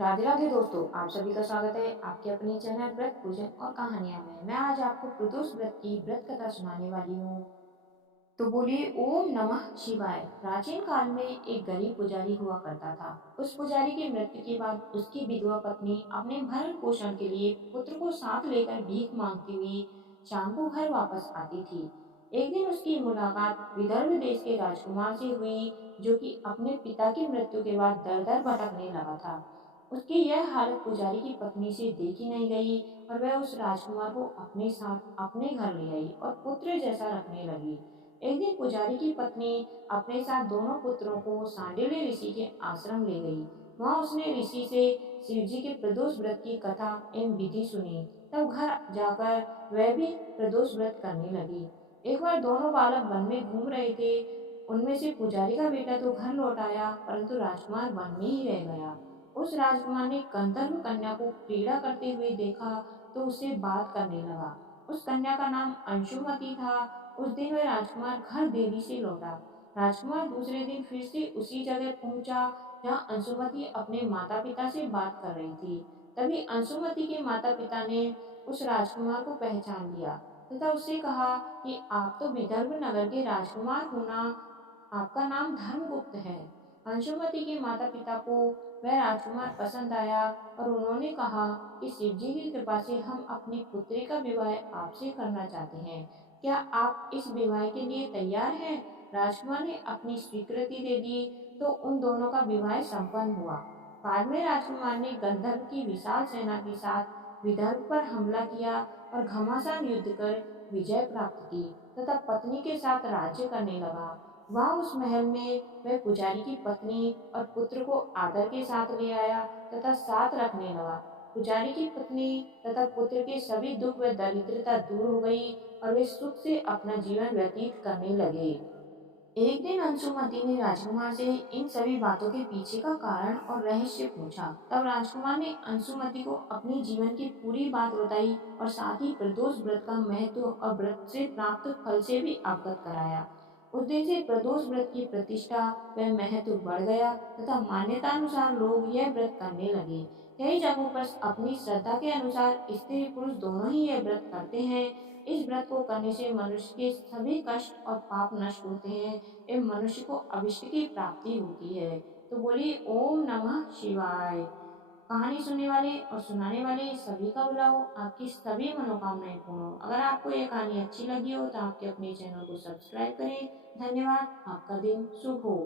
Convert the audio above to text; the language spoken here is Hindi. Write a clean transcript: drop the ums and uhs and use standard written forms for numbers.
राधे राधे दोस्तों, आप सभी का स्वागत है आपके अपने चैनल व्रत पूजन और कहानियां में। मैं आज आपको प्रदोष व्रत की व्रत कथा सुनाने वाली हूँ। तो बोलिए ओम नमः शिवाय। प्राचीन काल में एक गरीब पुजारी हुआ करता था। उस पुजारी की मृत्यु के बाद उसकी विधवा पत्नी अपने भरण पोषण के लिए पुत्र को साथ लेकर भीख मांगती हुई शाम को घर वापस आती थी। एक दिन उसकी मुलाकात विदर्भ देश के राजकुमार से हुई, जो कि अपने पिता की मृत्यु के बाद दर दर भटकने लगा था। उसकी यह हालत पुजारी की पत्नी से देखी नहीं गई और वह उस राजकुमार को अपने साथ अपने घर ले आई और पुत्र जैसा रखने लगी। एक दिन पुजारी की पत्नी अपने साथ दोनों पुत्रों को सांडिल्य ऋषि के आश्रम ले गई। वहां उसने ऋषि से शिव जी के प्रदोष व्रत की कथा एवं विधि सुनी। तब घर जाकर वह भी प्रदोष व्रत करने लगी। एक बार दोनों बालक वन में घूम रहे थे। उनमें से पुजारी का बेटा तो घर लौट आया, परंतु राजकुमार वन में ही रह गया। उस राजकुमार ने गंधर्व कन्या को क्रीड़ा करते हुए देखा तो उससे बात करने लगा। उस कन्या का नाम अंशुमति था। उस दिन वह राजकुमार घर देरी से लौटा। राजकुमार दूसरे दिन फिर से उसी जगह पहुंचा जहां अंशुमति अपने माता पिता से बात कर रही थी। तभी अंशुमति के माता पिता ने उस राजकुमार को पहचान लिया तथा उससे कहा कि आप तो विदर्भ नगर के राजकुमार हो ना, आपका नाम धर्मगुप्त है। अंशुमति के माता पिता को वह राजकुमार पसंद आया और उन्होंने कहा कि शिव जी की कृपा से हम अपनी पुत्री का विवाह आपसे करना चाहते हैं। क्या आप इस विवाह के लिए तैयार हैं? राजकुमार ने अपनी स्वीकृति दे दी तो उन दोनों का विवाह संपन्न हुआ। बाद में राजकुमार ने गंधर्व की विशाल सेना के साथ विदर्भ पर हमला किया और घमासान युद्ध कर विजय प्राप्त की तथा पत्नी के साथ राज्य करने लगा। वहां उस महल में वह पुजारी की पत्नी और पुत्र को आदर के साथ ले आया तथा साथ रखने लगा। पुजारी की पत्नी तथा पुत्र के सभी दुख व दरिद्रता दूर हो गई और वे सुख से अपना जीवन व्यतीत करने लगे। एक दिन अंशुमति ने राजकुमार से इन सभी बातों के पीछे का कारण और रहस्य पूछा। तब राजकुमार ने अंशुमति को अपने जीवन की पूरी बात बताई और साथ ही प्रदोष व्रत का महत्व और व्रत से प्राप्त फल से भी अवगत कराया। उस दिन से प्रदोष व्रत की प्रतिष्ठा व महत्व बढ़ गया तथा मान्यता अनुसार लोग यह व्रत करने लगे। कई जगहों पर अपनी श्रद्धा के अनुसार स्त्री पुरुष दोनों ही यह व्रत करते हैं। इस व्रत को करने से मनुष्य के सभी कष्ट और पाप नष्ट होते हैं एवं मनुष्य को अभिष्ट की प्राप्ति होती है। तो बोलिए ओम नमः शिवाय। कहानी सुनने वाले और सुनाने वाले सभी का भला हो, आपकी सभी मनोकामनाएं पूर्ण हो। अगर आपको ये कहानी अच्छी लगी हो तो आपके अपने चैनल को सब्सक्राइब करें। धन्यवाद। आपका दिन शुभ हो।